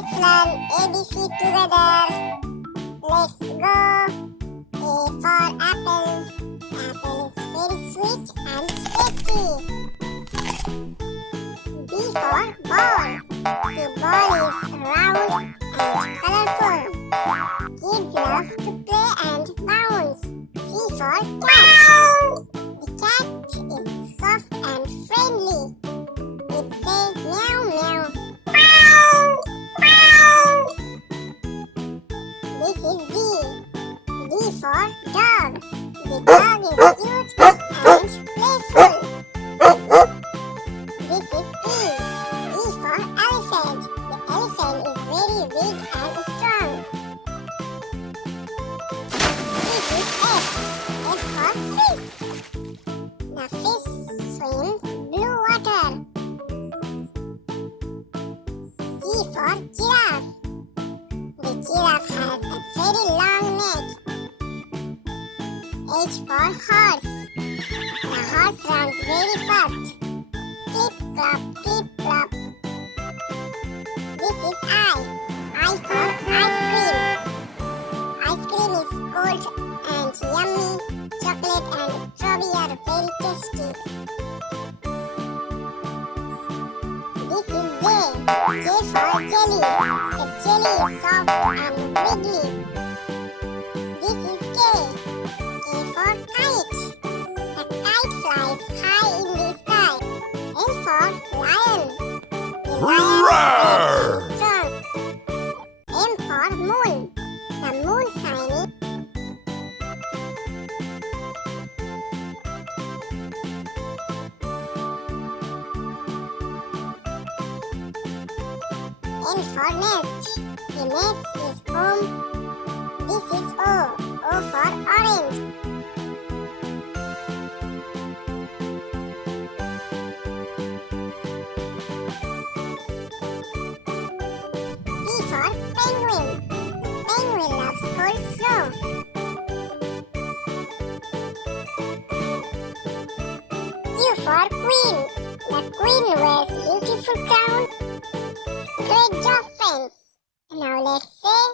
Let's learn ABC together. Let's go. A for apple. Apple is very sweet and tasty. B for ball. The ball is round and colorful. Kids love to play and bounce. C for cat. The cat is soft and friendly. It says meow meow. This is D. D for dog. The dog is cute and playful. This is E. E for elephant. The elephant is very big and strong. This is F. F for fish. The fish swims blue water. G for giraffe. The giraffe has a very long neck. H for horse. The horse runs very fast. Clip clop, clip clop. This is I. I for ice cream. Ice cream is cold and yummy. Chocolate and strawberry are very tasty. This is J. J for jelly. The jelly is soft and wiggly. This is K. K for kite. The kite flies high in the sky. L for lion. The lion is strong. M for moon. The moon shiny. N for nest. The nest is home. This is O. O for orange. P for penguin. Penguin loves cold snow. Q for queen. The queen wears beautiful crown. Great job, friends. Now let's say